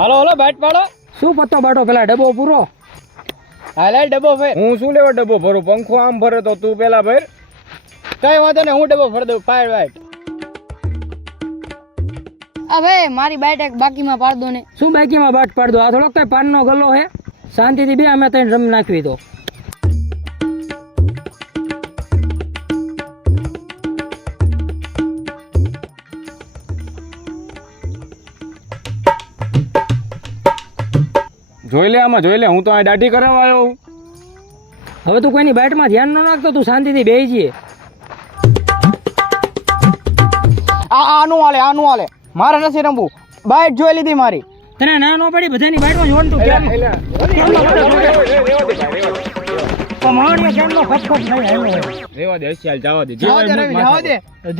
હાલો હાલો byte પાડો. શું પત્તો બાટો પેલા ડબ્બો પૂરો. હાલે ડબ્બો ફેર. હું શું લેવા ડબ્બો ભરું? પંખો આમ ભરે તો તું પેલા ભર. કઈ વાંધો ને હું ડબ્બો ભરી દઉં. પાડ બાઈટ. હવે મારી બાઈટ એક બાકીમાં પાડ દો ને. શું બાકીમાં બાટ પાડ દો? આ થોડોક કઈ પાનનો ગલ્લો હે? શાંતિથી બે અમે તને રમ નાખવી દો. જોઈ લે આમાં જોઈ લે, હું તો આ દાઢી કરાવવા આવ્યો. હવે તું કોઈની બાઈટમાં ધ્યાન ન નાખતો, તું શાંતિથી બેસી જઈએ. આનું હાલે મારે નથી રમવું. બાઈટ જોઈ લીધી મારી. તને ના ન પડી બધાની બાઈટમાં જોવાનું તું કેમ? કમાણીઓ કેમનો ખપખપ થઈ આવ્યો? રેવા દે હસ્યાલ, જવા દે. જાવા દે રવિ,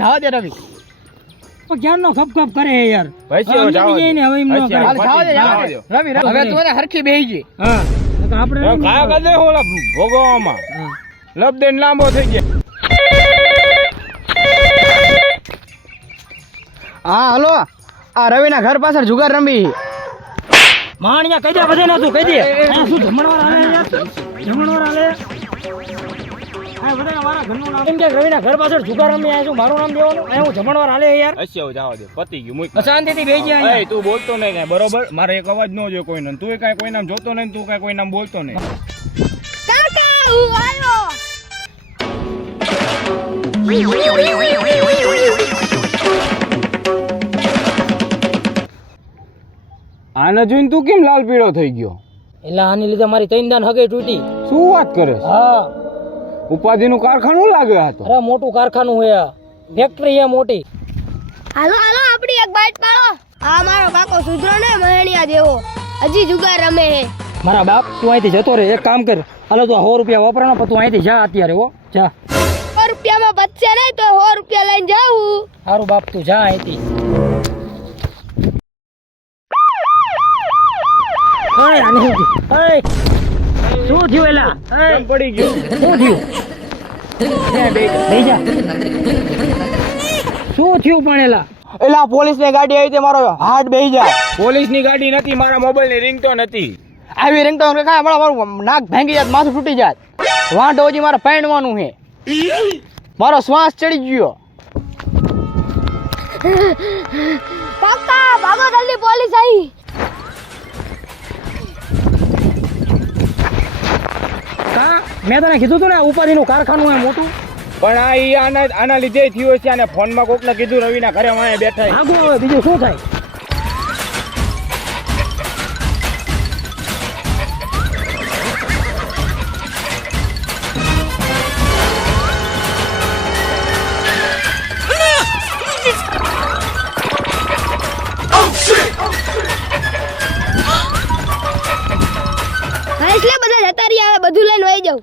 જાવા દે રવિ. ક્યારનો ખપખપ કરે હે યાર. ભાઈ હવે એમ ન કરે. હાલ જાવા દે રવિ. હવે તું એને હરખી બેહી ગઈ. હા તો આપણે કાયા કર દે ઓલા ભોગવામાં. લબ દે લાંબો થઈ ગયા. હા હાલો, આ રવિના ઘર પાછળ જુગાર રમી. માણિયા કહી દે બધાને, તું કહી દે. આ શું જમણવાર આલે યાર? જમણવાર આલે. આ બધાને મારા ઘરનું નામ એમ કે રવિના ઘર પાછળ જુગાર રમી. આ શું મારું નામ દેવાનું? આ હું જમણવાર આલે યાર. હસ્યાવ જવા દે, પતી ગયું. મુક શાંતિથી બેસી જાય. એ તું બોલતો નહીં કાંઈ, બરોબર? મારે એક અવાજ ન જોયો કોઈને. તું કાંઈ કોઈ નામ જોતો નહીં, તું કાંઈ કોઈ નામ બોલતો નહીં. કાકા હું આવ્યો. આને જોઈને તું કેમ લાલ પીળો થઈ ગયો? એટલે આની લીધે મારી ત્રણ દાન હગે તૂટી. શું વાત કરે છે? હા ઉપાધિનું કારખાનું લાગે આ તો. અરે મોટું કારખાનું હે આ. ફેક્ટરી હે મોટી. હાલો હાલો આપણી એક બાઈટ પાડો. આ મારો કાકો સુધરો ને મહેણિયા જેવો હજી જુગાર રમે હે. મારા બાપ તું અહીંથી જતો રહે. એક કામ કર, હાલો તું 100 રૂપિયા વાપરાનો, પણ તું અહીંથી જા અત્યારે. હો જા. 100 રૂપિયામાં બચશે નહીં તો 100 રૂપિયા લઈને જાઉં. સારું બાપ તું જા અહીંથી. ઓય આને શું થયું? ઓય શું થયું એલા? કેમ પડી ગયો? શું થયું? બેહી જા. શું થયું પણ એલા? એલા પોલીસની ગાડી આવી તે મારો હાથ બેહી જાય. પોલીસની ગાડી નથી, મારા મોબાઈલની રિંગટોન હતી. આવી રિંગ તો કાંઈ મારું નાક ભાંગી જાત, માથું તૂટી જાત. વાંઢો હજી મારે પહેણવાનું છે. મારો શ્વાસ ચડી ગયો. કાકા ભાગો જલ્દી, પોલીસ આવી. કા મેં તને કીધું તું ને ઉપાધિનું કારખાનું હે મોટું. પણ આ ઈ આના લીધે થયું છે. અને ફોનમાં કોકને કીધું રવિના ઘરે વાંહે બેઠા છે. આગું આવે બીજું શું થાય? હા એટલે બધા જતા રહ્યા, હવે બધું લઈને વહી જાઉં.